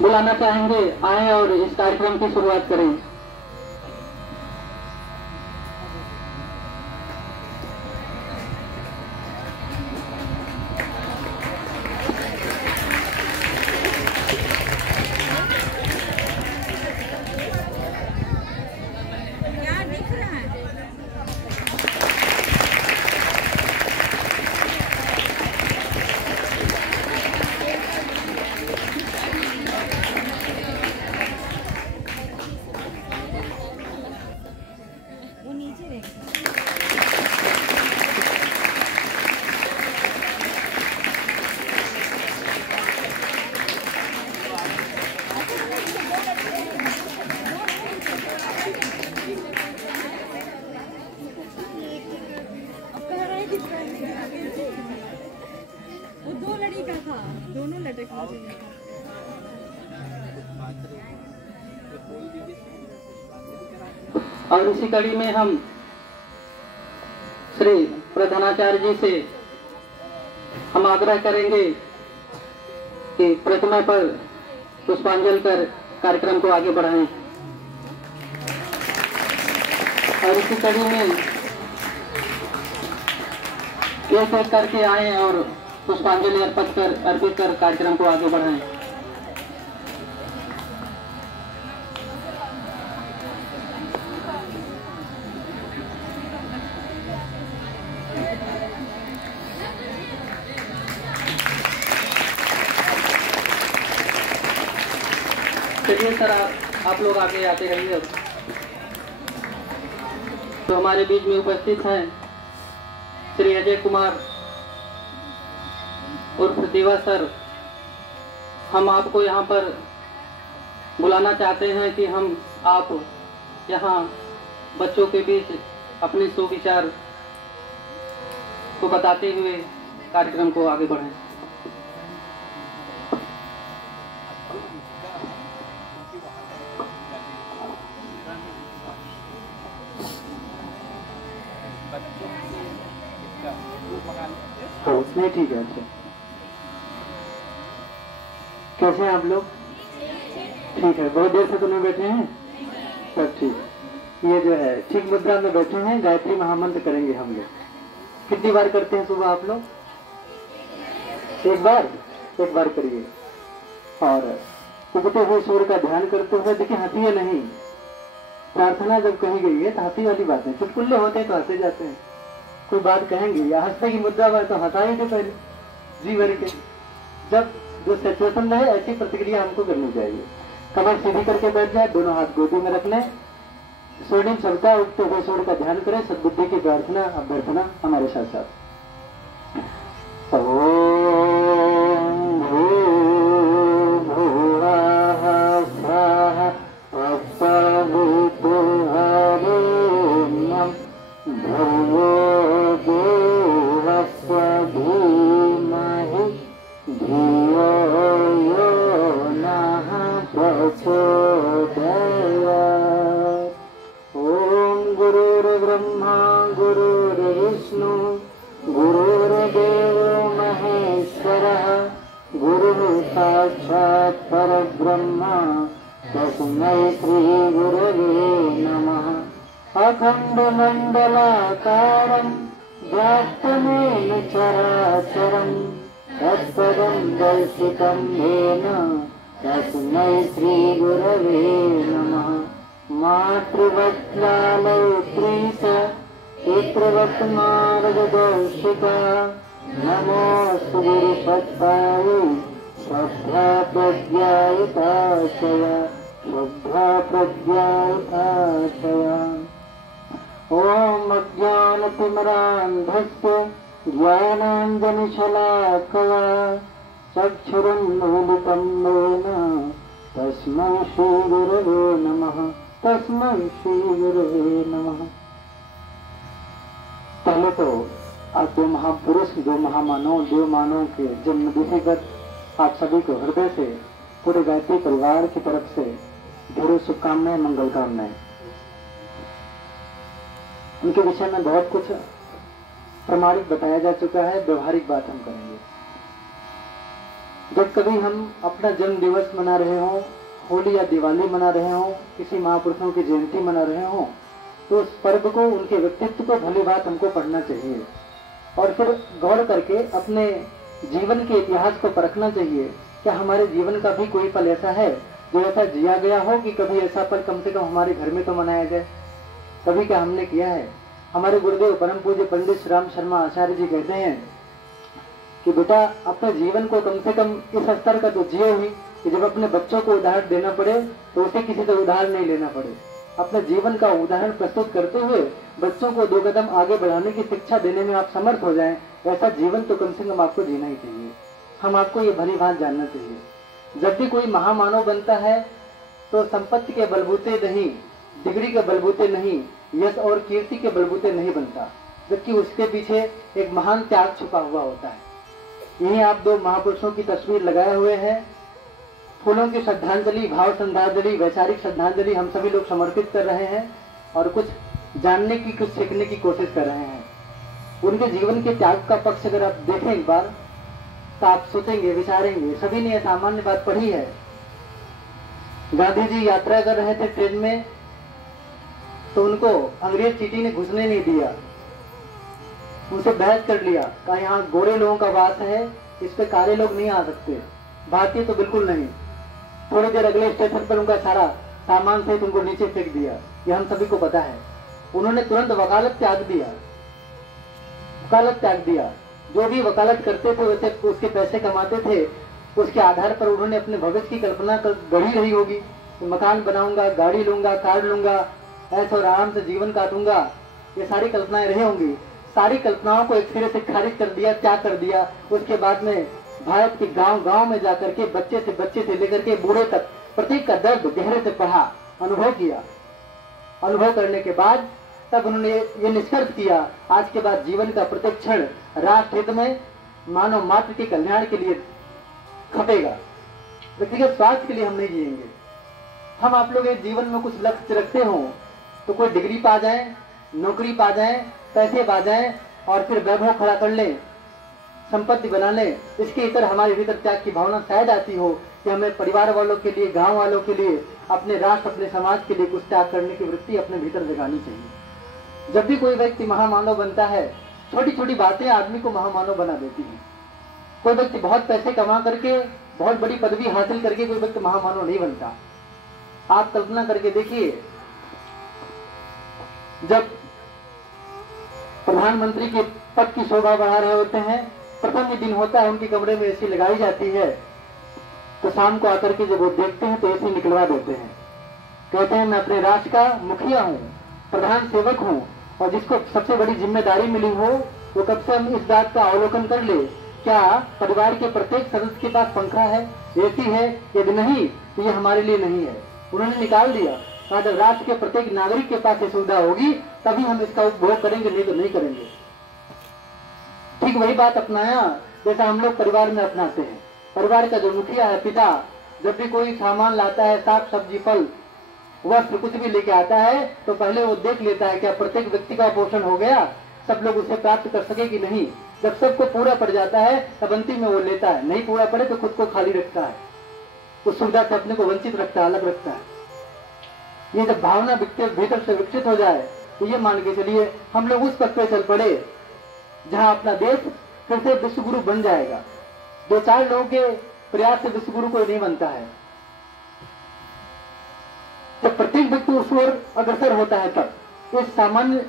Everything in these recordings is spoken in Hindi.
बुलाना चाहेंगे आए और इस कार्यक्रम की शुरुआत करें। वो दो लड़ी का था, दोनों लटक मुझे। और इसी कड़ी में हम श्री प्रधानाचार्य जी से हम आग्रह करेंगे कि प्रतिमा पर पुष्पांजलि कर कार्यक्रम को आगे बढ़ाएं। और इसी कड़ी में एक एक करके आए और पुष्पांजलि अर्पित कर कार्यक्रम को आगे बढ़ाएं। चलिए सर, आप लोग आगे आते रहिए। तो हमारे बीच में उपस्थित हैं श्री अजय कुमार उर्फ देवा सर। हम आपको यहाँ पर बुलाना चाहते हैं कि हम आप यहाँ बच्चों के बीच अपने सुविचार को बताते हुए कार्यक्रम को आगे बढ़ाएं। तो उसमें ठीक है। अच्छा, कैसे हैं आप लोग? ठीक है। बहुत देर से तो नहीं बैठे हैं? सब ठीक। ये जो है ठीक मुद्रा में बैठे हैं। गायत्री महामंत्र करेंगे हम लोग। कितनी बार करते हैं सुबह आप लोग? एक बार करिए। और उगते हुए सूर्य का ध्यान करते हुए, देखिए हंसिए नहीं। प्रार्थना जब कही गई है तो हंसी वाली बात है। चुटकुल्ले होते हैं तो हंसे जाते हैं। कोई बात कहेंगे या हंसने की मुद्रा में तो हंसाए थे पहले जी भर के। जब जो सिचुएशन रहे ऐसी प्रतिक्रिया हमको करनी चाहिए। कमर सीधी करके बैठ जाए, दोनों हाथ गोदी में रख लें। स्वर्णिम शब्दा उगते हुए सूर्य का ध्यान करें। सद्बुद्धि की प्रार्थना अभ्यर्थना हमारे साथ साथ। ब्रह्मा गुरुर्विष्णु गुरुर्देवो महेश्वरः गुरुः साक्षात् परब्रह्म तस्मै श्री गुरवे नमः। अखण्डमण्डलाकारं व्याप्तमेन चराचरं तत्पदं दर्शितं येन तस्मै श्री गुरवे नमः। मातृवत्लालयत्रीश पितृवत्मार्गदर्शिका नमोऽस्तु गुरुपत्तायै श्रद्धा प्रज्ञायताशया। ॐ अज्ञानतिमिरान्धस्य ज्ञानाञ्जनशलाकया चक्षुरुन्मीलितं येन तस्मै श्रीगुरवे नमः। तस्मै श्रीगुरवे नमः। पहले तो आप दो महापुरुष, दो महामानव, देव मानव के जन्म तिथिगत आप सभी को हृदय से पूरे गायत्री परिवार की तरफ से ढेरों शुभकामनाएं, मंगल कामनाएं। उनके विषय में बहुत कुछ प्रमाणिक बताया जा चुका है। व्यवहारिक बात हम करेंगे। जब कभी हम अपना जन्म दिवस मना रहे हों, होली या दिवाली मना रहे हों, किसी महापुरुषों की जयंती मना रहे हों, तो उस पर्व को, उनके व्यक्तित्व को भली बात हमको पढ़ना चाहिए और फिर गौर करके अपने जीवन के इतिहास को परखना चाहिए। क्या हमारे जीवन का भी कोई पल ऐसा है जो ऐसा जिया गया हो कि कभी ऐसा पल कम से कम हमारे घर में तो मनाया जाए? कभी क्या हमने किया है? हमारे गुरुदेव परम पूज्य पंडित श्री राम शर्मा आचार्य जी कहते हैं कि बेटा अपने जीवन को कम से कम इस स्तर का तो जियो ही कि जब अपने बच्चों को उदाहरण देना पड़े तो उसे किसी से उदाहरण नहीं लेना पड़े। अपने जीवन का उदाहरण प्रस्तुत करते हुए बच्चों को 2 कदम आगे बढ़ाने की शिक्षा देने में आप समर्थ हो जाएं, ऐसा जीवन तो कम से कम आपको जीना ही चाहिए। हम आपको ये भली बात जानना चाहिए। जब भी कोई महामानव बनता है तो संपत्ति के बलबूते नहीं, डिग्री के बलबूते नहीं, यश और कीर्ति के बलबूते नहीं बनता, जबकि उसके पीछे एक महान त्याग छुपा हुआ होता है। यही आप 2 महापुरुषों की तस्वीर लगाए हुए हैं। फूलों की श्रद्धांजलि, भाव श्रद्धांजलि, वैचारिक श्रद्धांजलि हम सभी लोग समर्पित कर रहे हैं और कुछ जानने की, कुछ सीखने की कोशिश कर रहे हैं। उनके जीवन के त्याग का पक्ष अगर आप देखें एक बार तो आप सोचेंगे, विचारेंगे। सभी ने यह सामान्य बात पढ़ी है। गांधी जी यात्रा कर रहे थे ट्रेन में, तो उनको अंग्रेज चीटी ने घुसने नहीं दिया, उनसे बहस कर लिया, कहा यहाँ गोरे लोगों का वास है, इस पे काले लोग नहीं आ सकते, भारतीय तो बिल्कुल नहीं। थोड़ी देर अगले स्टेशन पर उनका सारा सामान सहित उनको नीचे फेंक दिया, यह हम सभी को पता है। उन्होंने तुरंत वकालत त्याग दिया, वकालत त्याग दिया। जो भी वकालत करते थे वैसे उसके पैसे कमाते थे, उसके आधार पर उन्होंने अपने भविष्य की कल्पना गढ़ी रही होगी कि मकान बनाऊंगा, गाड़ी लूंगा, कार लूंगा, ऐसे और आराम से जीवन काटूंगा, ये सारी कल्पनाएं रही होंगी। सारी कल्पनाओं को एक सिरे से खारिज कर दिया, त्याग कर दिया। उसके बाद में भारत के गांव-गांव में जाकर के बच्चे से लेकर के बूढ़े तक प्रत्येक का दर्द गहरे से पढ़ा, अनुभव किया। अनुभव करने के बाद तब उन्होंने ये निष्कर्ष किया, आज के बाद जीवन का प्रत्येक क्षण राष्ट्र हित में, मानव मात्र के कल्याण के लिए खपेगा। व्यक्तिगत स्वार्थ के लिए हम नहीं जिएंगे। हम आप लोग एक जीवन में कुछ लक्ष्य रखते हो तो कोई डिग्री पा जाए, नौकरी पा जाए, पैसे पा जाए और फिर वैभव खड़ा कर ले, संपत्ति बना ले, इसके इतर हमारे भीतर त्याग की भावना शायद आती हो कि हमें परिवार वालों के लिए, गांव वालों के लिए, अपने राष्ट्र, अपने समाज के लिए कुछ त्याग करने की वृत्ति अपने भीतर जगानी चाहिए। जब भी कोई व्यक्ति महामानव बनता है, छोटी छोटी बातें आदमी को महामानव बना देती हैं। कोई व्यक्ति बहुत पैसे कमा करके, बहुत बड़ी पदवी हासिल करके कोई व्यक्ति महामानव नहीं बनता। आप कल्पना करके देखिए, जब प्रधानमंत्री के पद की शोभा बढ़ा रहे होते हैं, प्रथम ही दिन होता है, उनके कमरे में एसी लगाई जाती है, तो शाम को आकर के जब वो देखते हैं तो एसी निकलवा देते हैं। कहते हैं मैं अपने राष्ट्र का मुखिया हूँ, प्रधान सेवक हूँ, और जिसको सबसे बड़ी जिम्मेदारी मिली हो वो कब से हम इस बात का अवलोकन कर ले, क्या परिवार के प्रत्येक सदस्य के पास पंखा है, एसी है? यदि नहीं तो ये हमारे लिए नहीं है। उन्होंने निकाल दिया, कहा जब राष्ट्र के प्रत्येक नागरिक के पास ये सुविधा होगी तभी हम इसका उपभोग करेंगे, नहीं तो नहीं करेंगे। ठीक वही बात अपनाया जैसा हम लोग परिवार में अपनाते हैं। परिवार का जो मुखिया है, पिता, जब भी कोई सामान लाता है, साग सब्जी, फल, वस्त्र कुछ भी लेके आता है तो पहले वो देख लेता है क्या प्रत्येक व्यक्ति का पोषण हो गया, सब लोग उसे प्राप्त कर सके कि नहीं। जब सबको पूरा पड़ जाता है तब अंतिम में वो लेता है, नहीं पूरा पड़े तो खुद को खाली रखता है, उस सुविधा से अपने को वंचित रखता है, अलग रखता है। ये जब भावना भीतर से विकसित हो जाए तो ये मान के चलिए हम लोग उस पथ पे चल पड़े जहां अपना देश फिर से विश्व गुरु बन जाएगा। 2-4 लोगों के प्रयास से विश्व गुरु कोई नहीं बनता है। जब प्रत्येक व्यक्ति उस ओर अग्रसर होता है तब इस सामान्य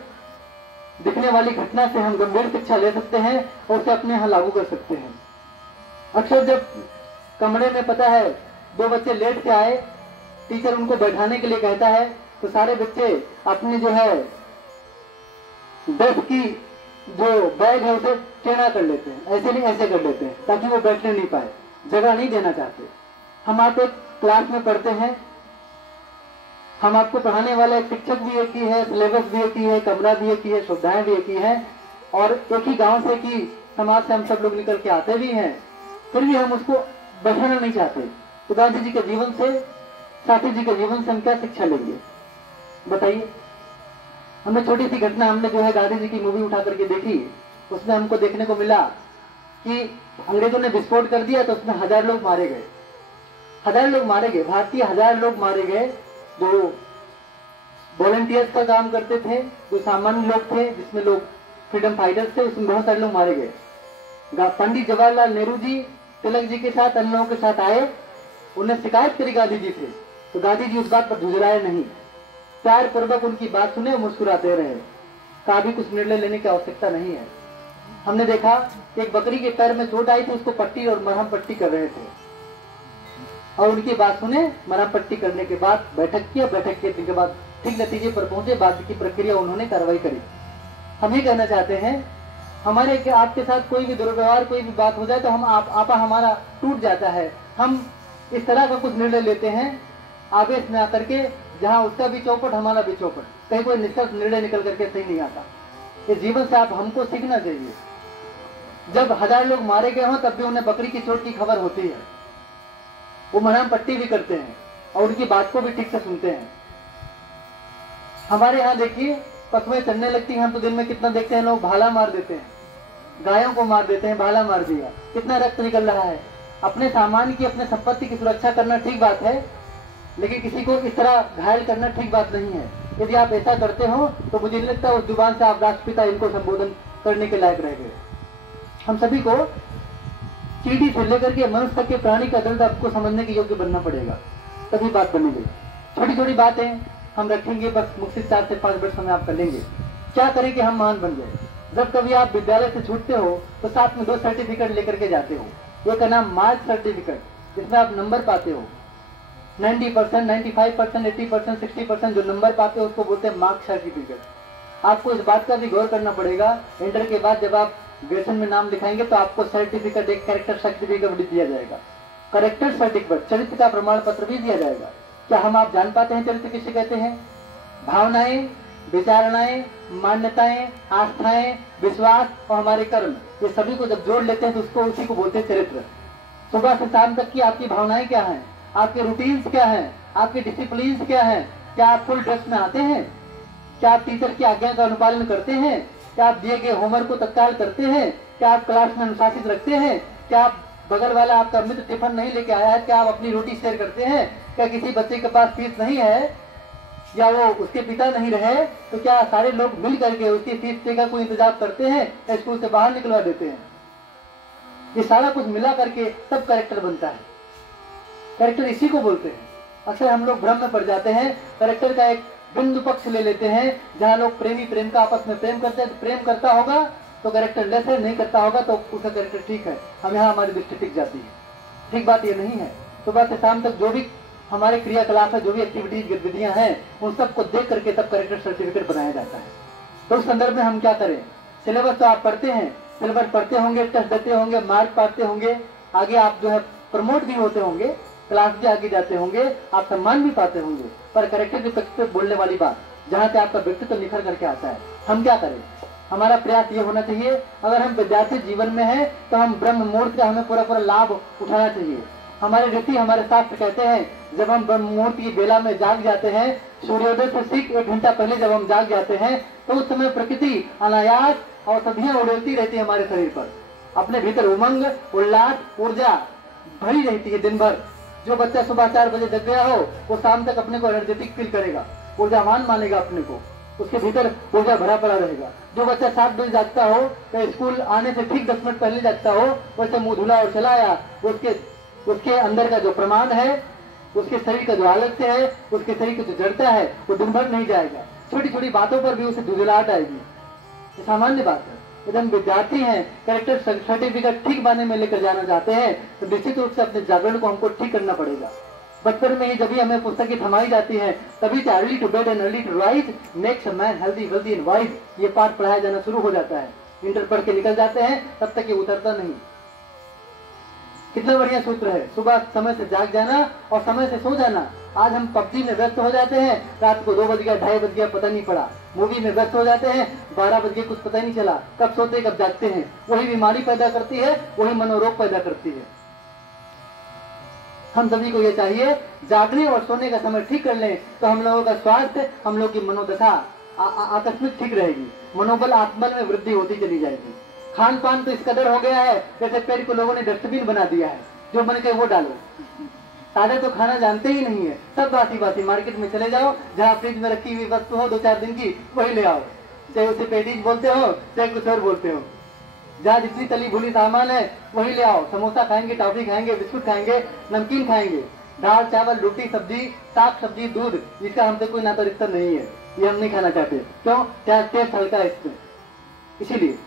दिखने वाली घटना से हम गंभीर शिक्षा ले सकते हैं और उसे अपने यहाँ लागू कर सकते हैं। अक्सर जब कमरे में पता है 2 बच्चे लेट से आए, टीचर उनको बैठाने के लिए कहता है तो सारे बच्चे अपने जो है डेस्क की जो बैग है उसे टेढ़ा कर लेते हैं, ऐसे नहीं ऐसे कर लेते हैं ताकि वो बैठने नहीं पाए, जगह नहीं देना चाहते। हम आप एक क्लास में पढ़ते हैं, हम आपको पढ़ाने वाला एक शिक्षक भी एक ही है, सिलेबस भी एक ही है, कमरा भी एक ही है, सुविधाएं भी एक ही है, और एक ही गांव से की समाज से हम सब लोग निकल के आते भी हैं, फिर भी हम उसको बैठाना नहीं चाहते। तो गांधी जी के जीवन से, साथी जी के जीवन से हम क्या शिक्षा लेंगे बताइए। हमें छोटी सी घटना, हमने जो है गांधी जी की मूवी उठा करके देखी, उसमें हमको देखने को मिला कि अंग्रेजों ने विस्फोट कर दिया तो उसमें 1000 लोग मारे गए, 1000 लोग मारे गए, भारतीय 1000 लोग मारे गए, जो वॉलंटियर्स का काम करते थे, जो सामान्य लोग थे, जिसमें लोग फ्रीडम फाइटर्स थे, उसमें बहुत सारे लोग मारे गए। पंडित जवाहरलाल नेहरू जी तिलक जी के साथ अन्य लोगों के साथ आए, उन्हें शिकायत करी गांधी जी से, तो गांधी जी उस बात पर झुंझलाए नहीं, प्यार पूर्वक उनकी बात सुने, मुस्कुराते रहे, कहा भी कुछ निर्णय लेने की आवश्यकता नहीं है। हमने देखा कि एक बकरी के पैर में चोट आई थी, उसको पट्टी और मरहम पट्टी कर रहे थे, और उनकी बात सुने, मरहम पट्टी करने के बाद बैठक किया, बैठक किए के बाद ठीक नतीजे पर पहुंचे, बाद की प्रक्रिया उन्होंने कार्रवाई करी। हम ये कहना चाहते हैं, हमारे के आपके साथ कोई भी दुर्व्यवहार, कोई भी बात हो जाए तो हम आपा हमारा टूट जाता है, हम इस तरह का कुछ निर्णय लेते हैं आवेश में आकर के, जहां उसका भी चौपट हमारा भी चौपट, कहीं कोई निष्कर्ष निर्णय निकल करके सही नहीं आता। इस जीवन से आप हमको सीखना चाहिए। जब 1000 लोग मारे गए हों तब भी उन्हें बकरी की चोट की खबर होती है, वो मरहम पट्टी भी करते हैं और उनकी बात को भी ठीक से सुनते हैं। हमारे यहाँ देखिए पशुएं चलने लगती हैं, हम तो दिन में कितना देखते हैं, लोग भाला मार देते हैं, गायों को मार देते हैं, भाला मार दिया, कितना रक्त निकल रहा है। अपने सामान की, अपने संपत्ति की सुरक्षा करना ठीक बात है, लेकिन किसी को इस तरह घायल करना ठीक बात नहीं है। यदि आप ऐसा करते हो तो मुझे नहीं लगता उस जुबान से आप राष्ट्रपिता इनको संबोधन करने के लायक रह गए। हम सभी को चींटी से लेकर के मनुष्य तक के प्राणी का दर्द आपको समझने के योग्य बनना पड़ेगा, तभी बात बनेगी। छोटी छोटी बातें हम रखेंगे, बस मुश्किल 4 से 5 मिनट समय आप कर लेंगे। क्या करें कि हम महान बन जाए। जब कभी आप विद्यालय से छूटते हो तो साथ में 2 सर्टिफिकेट लेकर के जाते हो। एक का नाम मार्क सर्टिफिकेट, जिसमें आप नंबर पाते हो, 90%, 95%, 80%, 60% जो नंबर पाते हो उसको बोलते हैं मार्क सर्टिफिकेट। आपको इस बात का भी गौर करना पड़ेगा, इंटर के बाद जब आप ग्रेजुएशन में नाम लिखाएंगे तो आपको सर्टिफिकेट, एक कैरेक्टर सर्टिफिकेट भी दिया जाएगा, कैरेक्टर सर्टिफिकेट, चरित्र का प्रमाण पत्र भी दिया जाएगा। क्या हम आप जान पाते हैं चरित्र किसे कहते हैं? भावनाएं, विचारणाएं, मान्यताएं, आस्थाएं, विश्वास और हमारे कर्म, ये सभी को जब जोड़ लेते हैं तो उसको उसी को बोलते हैं चरित्र। सुबह से शाम तक की आपकी भावनाएं क्या हैं, आपके रूटीन्स क्या हैं, आपके डिसिप्लिन क्या हैं? क्या आप फुल ड्रेस में आते हैं? क्या आप टीचर की आज्ञा का अनुपालन करते हैं? क्या आप दिए गए होमवर्क को तत्काल करते हैं? क्या आप क्लास में अनुशासित रखते हैं? क्या आप बगल वाला आपका मित्र टिफिन नहीं लेके आया है, क्या आप अपनी रोटी शेयर करते हैं? क्या किसी बच्चे के पास फीस नहीं है या वो उसके पिता नहीं रहे तो क्या सारे लोग मिल करके उसकी फीस पे का कोई इंतजाम करते हैं या स्कूल से बाहर निकलवा देते हैं? ये सारा कुछ मिला करके तब कैरेक्टर बनता है। कैरेक्टर इसी को बोलते हैं। अक्सर हम लोग भ्रम में पड़ जाते हैं, कैरेक्टर का एक बिंदु पक्ष ले लेते हैं जहाँ लोग प्रेमी प्रेम का आपस में प्रेम करते हैं तो प्रेम करता होगा तो कैरेक्टर लेस है, नहीं करता होगा तो उसका कैरेक्टर ठीक है, हम यहाँ हमारी दृष्टि टिक जाती है। ठीक बात ये नहीं है। सुबह से शाम तक जो भी हमारे क्रियाकलाप है, जो भी एक्टिविटीज गतिविधियां हैं, उन सबको देख करके तब कैरेक्टर सर्टिफिकेट बनाया जाता है। तो उस संदर्भ में हम क्या करें? सिलेबस तो आप पढ़ते हैं, सिलेबस पढ़ते होंगे, टेस्ट देते होंगे, मार्क पाते होंगे, आगे आप जो है प्रमोट भी होते होंगे, क्लास भी आगे जाते होंगे, आप सम्मान भी पाते होंगे, पर कैरेक्टर के पक्ष पे बोलने वाली बात जहाँ से आपका व्यक्तित्व निखर करके आता है, हम क्या करें? हमारा प्रयास ये होना चाहिए, अगर हम विद्यार्थी जीवन में हैं तो हम ब्रह्म मुहूर्त का हमें पूरा पूरा लाभ उठाना चाहिए। हमारे ऋषि, हमारे शास्त्र कहते हैं जब हम ब्रह्म मुहूर्त की बेला में जाग जाते हैं, सूर्योदय से ठीक 1 घंटा पहले जब हम जाग जाते हैं तो उस समय प्रकृति अनायास औषधियां उड़ती रहती है हमारे शरीर पर। अपने भीतर उमंग, उल्लास, ऊर्जा भरी रहती है दिन भर। जो बच्चा सुबह 4 बजे जग गया हो वो शाम तक अपने को एनर्जेटिक फील करेगा, ऊर्जावान मानेगा अपने को, उसके भीतर ऊर्जा भरा पड़ा रहेगा। जो बच्चा 7 बजे जागता हो तो स्कूल आने से ठीक 10 मिनट पहले जागता हो, वैसे मुंह धुला और चला आया, उसके अंदर का जो प्रमाण है, उसके शरीर का जो आलस्य है, उसके शरीर की जो जड़ता है वो दिन भर नहीं जाएगा। छोटी छोटी बातों पर भी उसे झुझलाहट आएगी, ये सामान्य बात है। यदि हम विद्यार्थी हैं, कैरेक्टर सर्टिफिकेट ठीक माने में लेकर जाना चाहते हैं तो निश्चित रूप से अपने जागरण को हमको ठीक करना पड़ेगा। बचपन में ही जब भी हमें पुस्तकें थमाई जाती है तभी early to bed and early to rise makes a man healthy wealthy and wise, ये पाठ पढ़ाया जाना शुरू हो जाता है। इंटर पढ़ के निकल जाते हैं तब तक ये उतरता नहीं। कितना बढ़िया सूत्र है, सुबह समय से जाग जाना और समय से सो जाना। आज हम पबजी में व्यस्त हो जाते हैं, रात को 2 बज गया, 2:30 बज गया, पता नहीं पड़ा। मूवी में व्यस्त हो जाते हैं, 12 बज गए, कुछ पता ही नहीं चला, कब सोते कब जागते हैं। वही बीमारी पैदा करती है, वही मनोरोग पैदा करती है। हम सभी को ये चाहिए जागने और सोने का समय ठीक कर लें तो हम लोगों का स्वास्थ्य, हम लोग की मनोदशा आकस्मिक ठीक रहेगी, मनोबल आत्मबल में वृद्धि होती चली जाएगी। खान पान तो इस कदर हो गया है जैसे पेड़ को लोगों ने डस्टबिन बना दिया है, जो मन के वो डालो। ताजा तो खाना जानते ही नहीं है, सब बासी बासी। मार्केट में चले जाओ, जहाँ फ्रिज में रखी हुई वस्तु हो 2-4 दिन की, वही ले आओ, चाहे उसे पेटीज बोलते हो चाहे कुछ और बोलते हो। जहाँ जितनी तली भुनी सामान है वही ले आओ। समोसा खाएंगे, टॉफी खाएंगे, बिस्कुट खाएंगे, नमकीन खाएंगे, दाल चावल रोटी सब्जी, साग सब्जी, दूध, इसका हमसे कोई नाता रिश्ता नहीं है, ये हम नहीं खाना चाहते। क्यों? क्या टेस्ट हल्का है इसमें, इसीलिए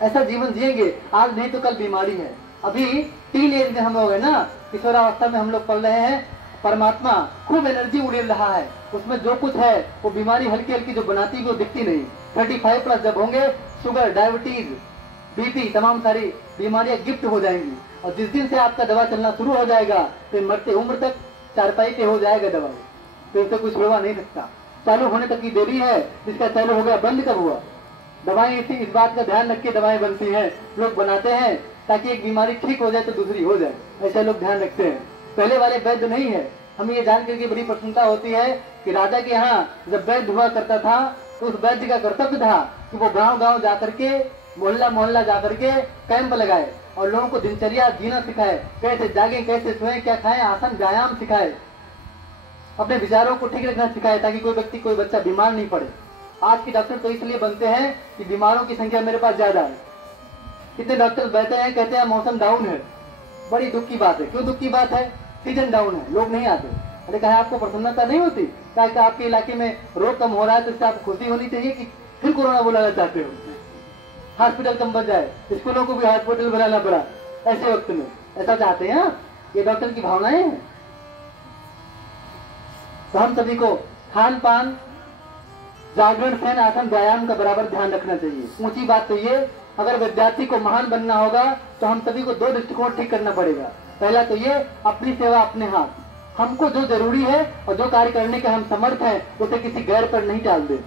ऐसा जीवन जिएंगे। आज नहीं तो कल बीमारी है। अभी टीन एज में हम लोग है ना, किशोरावस्था में हम लोग पढ़ रहे हैं, परमात्मा खूब एनर्जी उड़ेल रहा है, उसमें जो कुछ है वो बीमारी हल्की हल्की जो बनाती है वो दिखती नहीं। 35+ जब होंगे, शुगर, डायबिटीज, बीपी, तमाम सारी बीमारियां गिफ्ट हो जाएंगी। और जिस दिन से आपका दवा चलना शुरू हो जाएगा तो मरते उम्र तक चारपाई पे हो जाएगा दवा, तो इसे कुछ छुड़वा नहीं सकता। चालू होने तक की देरी है, जिसका चालू हो गया बंद कब हुआ। दवाएं इस बात का ध्यान रख के दवाएं बनती हैं, लोग बनाते हैं ताकि एक बीमारी ठीक हो जाए तो दूसरी हो जाए, ऐसा लोग ध्यान रखते हैं। पहले वाले वैद्य नहीं है। हमें ये जान करके बड़ी प्रसन्नता होती है कि राजा के यहाँ जब वैद्य हुआ करता था तो उस वैद्य का कर्तव्य था कि वो गांव गांव जाकर के, मोहल्ला मोहल्ला जाकर के कैंप लगाए और लोगों को दिनचर्या जीना सिखाए, कैसे जागे, कैसे सोएं, क्या खाएं, आसन व्यायाम सिखाए, अपने विचारों को ठीक रखना सिखाए, ताकि कोई व्यक्ति, कोई बच्चा बीमार नहीं पड़े। आज के डॉक्टर तो इसलिए बनते हैं कि बीमारों की संख्या मेरे पास ज्यादा है। कितने डॉक्टर बैठे हैं, कहते हैं मौसम डाउन है, बड़ी दुख की बात है। क्यों दुख की बात है? सीजन डाउन है, लोग नहीं आते। अरे कहा आपको प्रसन्नता नहीं होती? क्या आपके इलाके में रोग कम हो रहा है तो इससे आपको खुशी होनी चाहिए कि फिर कोरोना बुलाना चाहते हो? हॉस्पिटल कम बन जाए, स्कूलों को भी हॉस्पिटल बनाना पड़ा ऐसे वक्त में, ऐसा चाहते हैं? ये डॉक्टर की भावनाएं हैं। तो हम सभी को खान पान, जागरण, शयन, आसन, व्यायाम का बराबर ध्यान रखना चाहिए। ऊंची बात तो ये, अगर विद्यार्थी को महान बनना होगा तो हम सभी को 2 दृष्टिकोण ठीक करना पड़ेगा। पहला तो ये, अपनी सेवा अपने हाथ। हमको जो जरूरी है और जो कार्य करने के हम समर्थ हैं उसे किसी गैर पर नहीं टाल दे।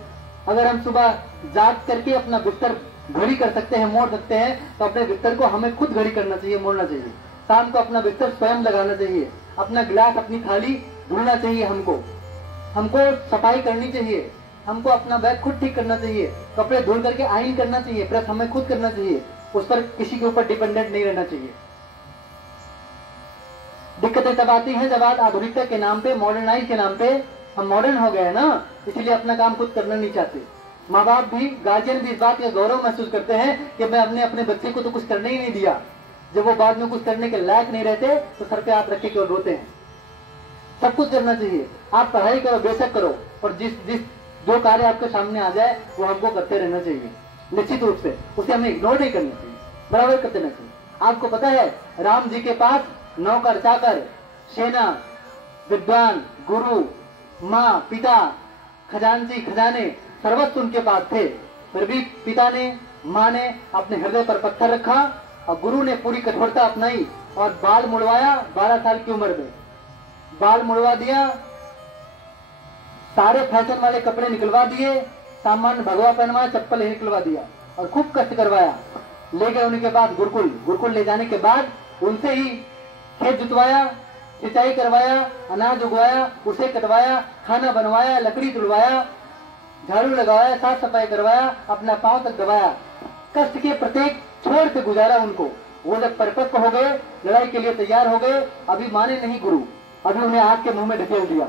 अगर हम सुबह जाग करके अपना बिस्तर घड़ी कर सकते हैं, मोड़ सकते हैं, तो अपने बिस्तर को हमें खुद घड़ी करना चाहिए, मोड़ना चाहिए। शाम को अपना बिस्तर स्वयं लगाना चाहिए, अपना गिलास, अपनी थाली धुलना चाहिए, हमको सफाई करनी चाहिए, हमको अपना बैग खुद ठीक करना चाहिए, कपड़े धुल करके आयरन करना चाहिए, प्रेस हमें खुद करना चाहिए, उस पर किसी के ऊपर डिपेंडेंट नहीं रहना चाहिए। दिक्कतें तब आती हैं जब आज आधुनिकता के नाम पे, मॉडर्नाइज के नाम पे हम मॉडर्न हो गए ना, इसीलिए अपना काम खुद करना नहीं चाहते। माँ बाप भी, गार्जियन भी इस बात का गौरव महसूस करते हैं कि मैं अपने बच्चे को तो कुछ करने ही नहीं दिया। जब वो बाद में कुछ करने के लायक नहीं रहते तो सर पे हाथ रख के केवल रोते हैं। सब कुछ करना चाहिए, आप पढ़ाई करो, बेशक करो, और जो कार्य आपके सामने आ जाए वो हमको करते रहना चाहिए निश्चित रूप से, उसे हमें इग्नोर नहीं करना चाहिए, बराबर करते रहना चाहिए। आपको पता है राम जी के पास नौकर, चाकर, सेना, विद्वान, गुरु, माँ, पिता, खजांची, खजाने सर्वस्व उनके पास थे, फिर भी पिता ने, माँ ने अपने हृदय पर पत्थर रखा और गुरु ने पूरी कठोरता अपनाई और बाल मुड़वाया। 12 साल की उम्र में बाल मुड़वा दिया, सारे फैशन वाले कपड़े निकलवा दिए, सामान्य भगवा पहनवाया, चप्पल ही निकलवा दिया और खूब कष्ट करवाया। ले गए उनके पास गुरुकुल ले जाने के बाद उनसे ही खेत जुतवाया, सिंचाई करवाया, अनाज उगवाया, उसे कटवाया, खाना बनवाया, लकड़ी तुड़वाया, झाड़ू लगाया, साफ सफाई करवाया, अपना पांव तक दबाया, कष्ट के प्रत्येक छोर से गुजारा उनको। वो जब परिपक्व हो गए, लड़ाई के लिए तैयार हो गए, अभी माने नहीं गुरु, अभी उन्हें आग के मुंह में ढकेल दिया।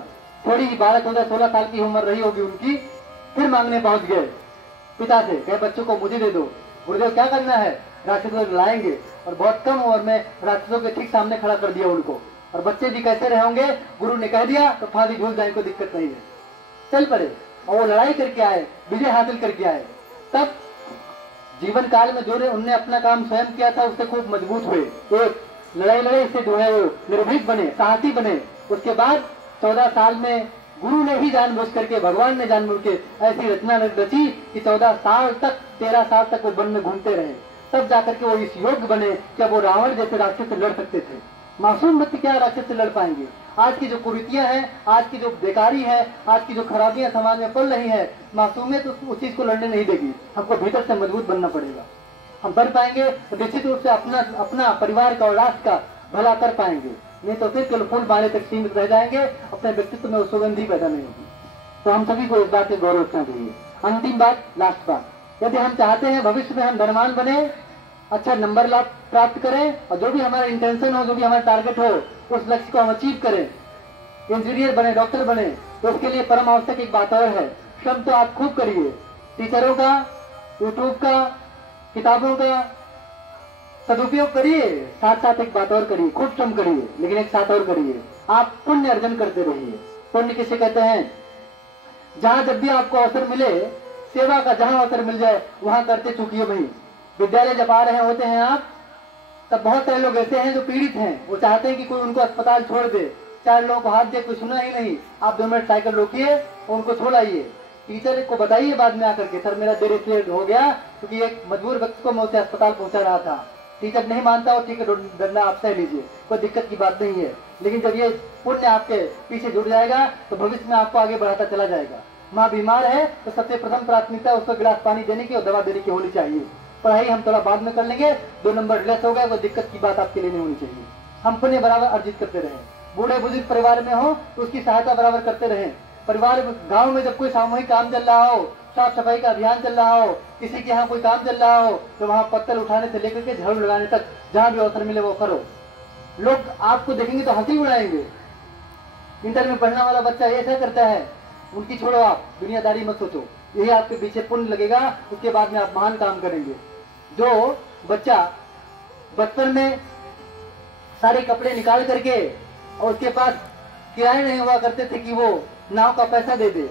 थोड़ी ही 12, 14, 16 साल की उम्र रही होगी उनकी, फिर मांगने पहुंच गए पिता से, कहे बच्चों को मुझे दे दो। गुरुदेव क्या करना है? राक्षसों को लड़ाएंगे, और बहुत कम उम्र में राक्षसों के ठीक सामने खड़ा कर दिया उनको। और बच्चे भी कैसे रहेंगे? गुरु ने कह दिया तो फांसी झूल जाए, कोई दिक्कत नहीं है, चल पड़े। और वो लड़ाई करके आए, विजय हासिल करके आए। तब जीवन काल में जो उनने अपना काम स्वयं किया था उससे खूब मजबूत हुए। एक लड़ाई से जो है वो निर्भीक बने, साहसी बने। उसके बाद 14 साल में गुरु ने ही जानबूझ करके, भगवान ने जानबूझ के ऐसी रचना रची कि 14 साल तक, 13 साल तक वो वन में घूमते रहे। तब जाकर के वो इस योग्य बने कि वो रावण जैसे राक्षस से लड़ सकते थे। मासूम बच्चे क्या राक्षस से लड़ पाएंगे? आज की जो कुरीतियां हैं, आज की जो बेकारी है, आज की जो खराबियां समाज में पड़ रही है, मासूमियत उस चीज को लड़ने नहीं देगी। हमको भीतर से मजबूत बनना पड़ेगा। हम बढ़ पाएंगे तो निश्चित रूप से अपना परिवार का और राष्ट्र का भला कर पाएंगे, नहीं तो फिर केवल फूल माले तक सीमित रह जाएंगे, अपने व्यक्तित्व में सुगंध ही पैदा नहीं होगी। तो हम सभी को इस बात के गौरव रखना चाहिए। अंतिम बात, लास्ट बात, यदि हम चाहते हैं भविष्य में हम धनवान बने, अच्छा नंबर लाभ प्राप्त करें और जो भी हमारा इंटेंशन हो, जो भी हमारा टारगेट हो, उस लक्ष्य को हम अचीव करें, इंजीनियर बने, डॉक्टर बने, तो उसके लिए परम आवश्यक एक बात और है, श्रम तो आप खूब करिए, टीचरों का, यूट्यूब का, किताबों का सदुपयोग करिए, साथ साथ एक बात और करिए, खूब श्रम करिए, लेकिन एक साथ और करिए, आप पुण्य अर्जन करते रहिए। पुण्य किसे कहते हैं? जहां जब भी आपको अवसर मिले, सेवा का जहां अवसर मिल जाए वहां करते चुकिए। भाई विद्यालय जब आ रहे होते हैं आप, तब बहुत सारे लोग ऐसे हैं जो पीड़ित हैं, वो चाहते हैं कि कोई उनको अस्पताल छोड़ दे, 4 लोगों को हाथ दे, कोई सुना ही नहीं, आप 2 मिनट साइकिल रोकिए और उनको छोड़ाइए। टीचर को बताइए बाद में आकर के, सर मेरा देर इसलिए हो गया क्योंकि एक मजबूर व्यक्ति को मैं उसे अस्पताल पहुंचा रहा था। टीचर नहीं मानता हो, ठीक है डंडा आप सह लीजिए, कोई दिक्कत की बात नहीं है, लेकिन जब ये पुण्य आपके पीछे जुड़ जाएगा तो भविष्य में आपको आगे बढ़ाता चला जाएगा। माँ बीमार है तो सबसे प्रथम प्राथमिकता उसको गिलास पानी देने की और दवा देने की होनी चाहिए। पढ़ाई हम थोड़ा बाद में कर लेंगे, 2 नंबर लेस हो गया, कोई दिक्कत की बात आपके लिए नहीं होनी चाहिए। हम पुण्य बराबर अर्जित करते रहे। बूढ़े बुजुर्ग परिवार में हो तो उसकी सहायता बराबर करते रहे। परिवार गांव में जब कोई सामूहिक काम चल रहा हो, साफ सफाई का अभियान चल रहा हो, किसी के यहाँ कोई काम चल रहा हो, तो वहाँ पत्थर उठाने से लेकर के झाड़ू लगाने तक जहाँ भी अवसर मिले वो करो। लोग आपको देखेंगे तो हंसी उड़ाएंगे, इंटर में पढ़ने वाला बच्चा ऐसा करता है, उनकी छोड़ो, आप दुनियादारी मत सोचो, यही आपके पीछे पुण्य लगेगा, उसके बाद में आप महान काम करेंगे। जो बच्चा बचपन में सारे कपड़े निकाल करके और उसके पास किराए नहीं हुआ करते थे कि वो नाव का पैसा दे दे,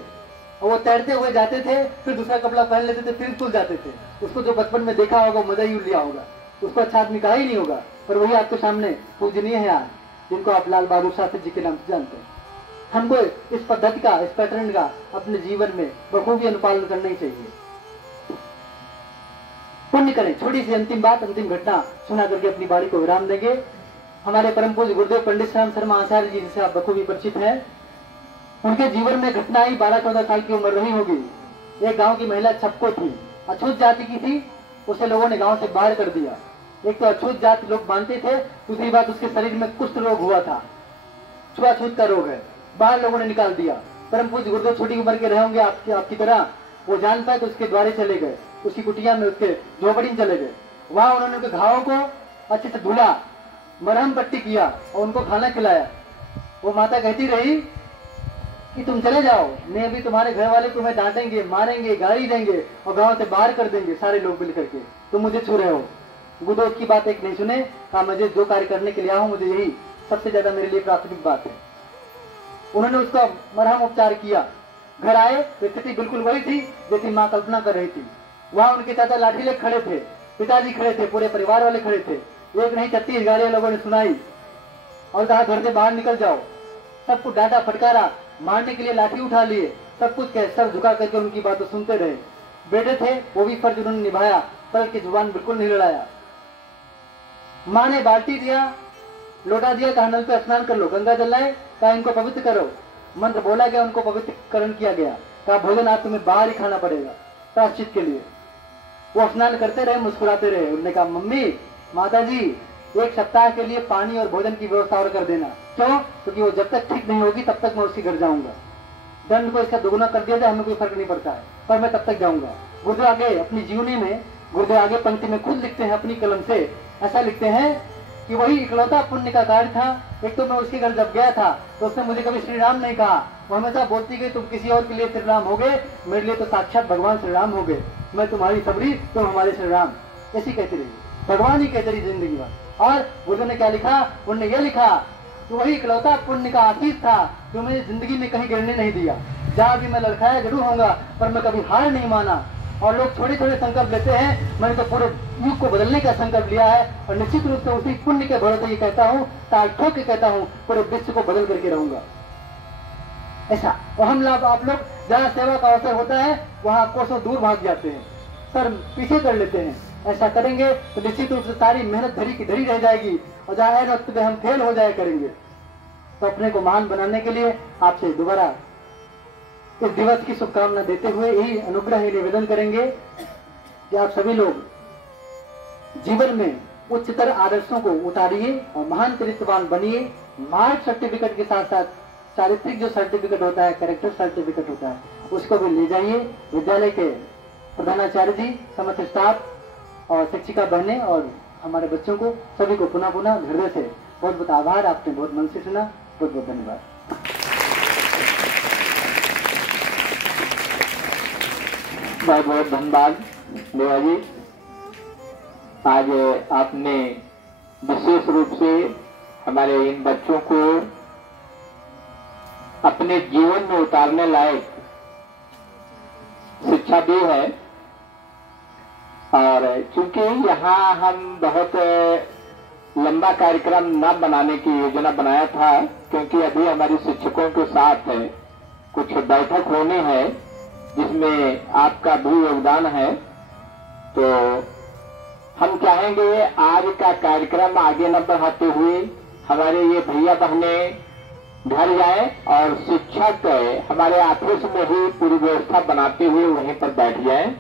और वो तैरते हुए जाते थे, फिर दूसरा कपड़ा पहन लेते थे, फिर स्कूल जाते थे, उसको जो बचपन में देखा होगा मजा ही लिया होगा, उसको अच्छा आदमी कहा ही नहीं होगा। पर वही आपके सामने पूजनीय है आज, जिनको आप लाल बहादुर शास्त्री जी के नाम से जानते हैं। हमको इस पद्धति का, इस पैटर्न का अपने जीवन में बखूबी अनुपालन करना ही चाहिए। पुण्य करें। छोटी सी अंतिम बात, अंतिम घटना सुना करके अपनी बारी को विराम देंगे। हमारे परम पूज्य गुरुदेव पंडित श्याम शर्मा आचार्य जी, जिसे आप बखूबी परिचित हैं, उनके जीवन में घटना ही 12-14 साल की उम्र रही होगी। एक गांव की महिला छपको थी, अछूत जाति की थी, उसे लोगों ने गांव से बाहर कर दिया। एक तो अछूत जाति लोग मानते थे, दूसरी बात उसके शरीर में कुष्ठ रोग हुआ था, छुआछूत का रोग है, बाहर लोगों ने निकाल दिया। परम पूज्य गुरुदेव छोटी उम्र के रहे होंगे आपकी तरह, वो जान पाए तो उसके द्वारे चले गए, उसकी कुटिया में, उसके झोपड़ी में चले गए। वहां उन्होंने उनके घावों को अच्छे से धुला, मरहम पट्टी किया और उनको खाना खिलाया। वो माता कहती रही कि तुम चले जाओ, मैं भी तुम्हारे घर वाले तुम्हें डांटेंगे, मारेंगे, गाली देंगे और गांव से बाहर कर देंगे सारे लोग मिल करके, तुम मुझे छू रहे हो। गुरुदेव की बात एक नहीं सुने, कहा मुझे जो कार्य करने के लिए आया हूं, मुझे यही सबसे ज्यादा मेरे लिए प्राथमिक बात है। उन्होंने उसका मरहम उपचार किया। घर आए तो स्थिति बिल्कुल वही थी जैसी माँ कल्पना कर रही थी। वहां उनके चाचा लाठी लेकर खड़े थे, पिताजी खड़े थे, पूरे परिवार वाले खड़े थे। एक नहीं 36 गालियां लोगों ने सुनाई और कहा घर से बाहर निकल जाओ। सब कुछ डांटा, फटकारा, मारने के लिए लाठी उठा लिए, सब कुछ कह, सर झुका करके उनकी बातें सुनते रहे। बेटे थे, वो भी फर्ज उन्होंने निभाया, पल की जुबान बिल्कुल नहीं लड़ाया। माँ ने बाल्टी दिया, लोटा दिया, कहा नल पे स्नान कर लो, गंगा जल लाए, कहा इनको पवित्र करो, मंत्र बोला गया, उनको पवित्रकरण किया गया। कहा भोजन आज तुम्हें बाहर ही खाना पड़ेगा प्रायश्चित के लिए। वो स्नान करते रहे, मुस्कुराते रहे। उन्होंने कहा मम्मी, माता जी, 1 सप्ताह के लिए पानी और भोजन की व्यवस्था और कर देना। क्यों? क्योंकि वो जब तक ठीक नहीं होगी तब तक मैं उसके घर जाऊंगा। दंड को इसका दोगुना कर दिया जाए, हमें कोई फर्क नहीं पड़ता है, पर मैं तब तक जाऊंगा। गुरुदेव आगे अपनी जीवनी में, गुरुदेव आगे पंक्ति में खुद लिखते हैं अपनी कलम से, ऐसा लिखते हैं कि वही इकलौता पुण्य का कार्य था। एक तो मैं उसके घर जब गया था तो उसने मुझे कभी श्री राम नहीं कहा, वो हमेशा बोलती गई तुम किसी और के लिए श्री राम हो गए, मेरे लिए तो साक्षात भगवान श्री राम हो गए, मैं तुम्हारी सबरी, तुम हमारे श्री राम, ऐसी कहती रही, भगवान ही कहते रही जिंदगी भर। और गुरु ने क्या लिखा? उन्होंने ये लिखा कि वही इकलौता पुण्य का आशीष था जो मुझे जिंदगी में कहीं गिरने नहीं दिया। जहाँ भी मैं लड़खाया जरूर होऊंगा, पर मैं कभी हार नहीं माना। और लोग छोटे छोटे संकल्प लेते हैं, मैंने तो पूरे युग को बदलने का संकल्प लिया है और निश्चित रूप से उसी पुण्य के भरोसे ये कहता हूँ, ताल ठोक के कहता हूँ, पूरे विश्व को बदल करके रहूंगा। ऐसा और हम लोग, आप लोग जहाँ सेवा का अवसर होता है वहाँ कोसों दूर भाग जाते हैं, सर पीछे कर लेते हैं। ऐसा करेंगे तो निश्चित रूप से सारी मेहनत धरी की धरी रह जाएगी और जहाँ ऐन वक्त पे हम फेल हो जाया करेंगे। तो अपने को महान बनाने के लिए आपसे दोबारा इस दिवस की शुभकामना देते हुए यही अनुग्रह ही निवेदन करेंगे कि आप सभी लोग जीवन में उच्चतर आदर्शों को उतारिए और महान चरित्रवान बनिए। मार्क सर्टिफिकेट के साथ साथ चारित्रिक जो सर्टिफिकेट होता है, कैरेक्टर सर्टिफिकेट होता है, उसको भी ले जाइए। विद्यालय के प्रधानाचार्य जी, समस्त स्टाफ और शिक्षिका बहनें और हमारे बच्चों को सभी को पुनः पुनः हृदय से बहुत बहुत आभार। आपने बहुत मन से सुना, बहुत बहुत धन्यवाद। बहुत बहुत धन्यवाद देवा जी। आज आपने विशेष रूप से हमारे इन बच्चों को अपने जीवन में उतारने लायक शिक्षा दी है। और चूंकि यहाँ हम बहुत लंबा कार्यक्रम न बनाने की योजना बनाया था, क्योंकि अभी हमारे शिक्षकों के साथ कुछ बैठक होनी है जिसमें आपका भी योगदान है, तो हम चाहेंगे आज का कार्यक्रम आगे न बढ़ाते हुए हमारे ये भैया बहने घर जाए और शिक्षक हमारे ऑफिस में ही पूरी व्यवस्था बनाते हुए वहीं पर बैठ जाए।